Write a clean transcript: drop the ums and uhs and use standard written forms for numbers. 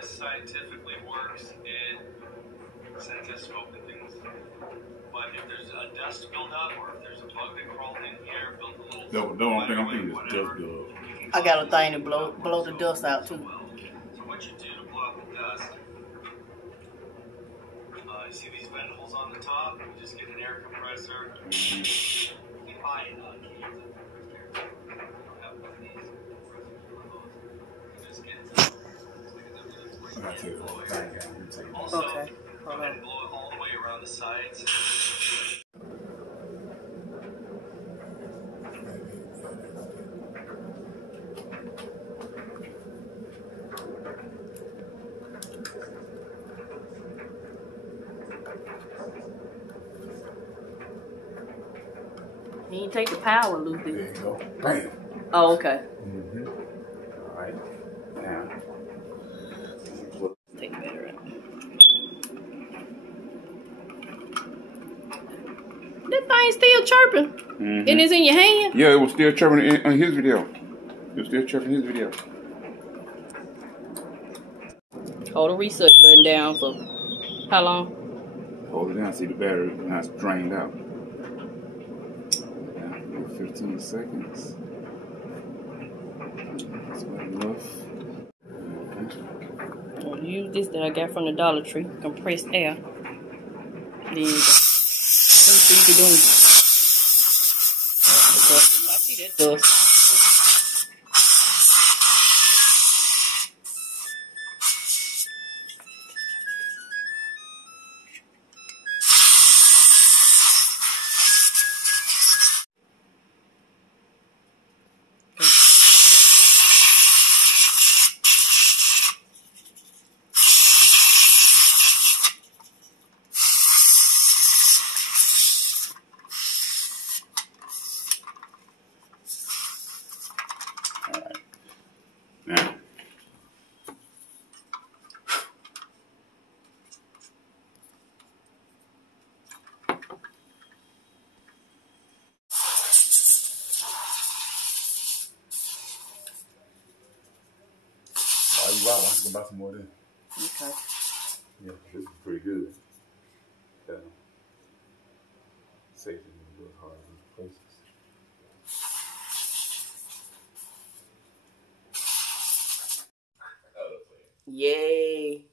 this scientifically works, scientists smoke and things. But if there's a dust buildup or if there's a bug that crawled in here, built a little. No, I'm thinking it's dust buildup. I got a thing to blow the dust out too. So what you do to blow out the dust, you see these ventilables on the top? You just get an air compressor. You buy it on keys. Also, Okay. go ahead and blow it all the way around the sides. You didn't take the power loop, did you? There you go. Bam. Oh, okay. All right. Now. Take better out. That thing's still chirping. And it's in your hand? Yeah, it was still chirping on his video. It was still chirping his video. Hold the reset button down for how long? Hold it down, see the battery now it's drained out. 15 seconds. That's about enough. I'll use this that I got from the Dollar Tree, compressed air. There you go. Let's see if you're doing. I see that dust. Now. Wow, I have to go buy some more then. Okay. Yeah, this is pretty good. Safe and good hard in these places. Yay.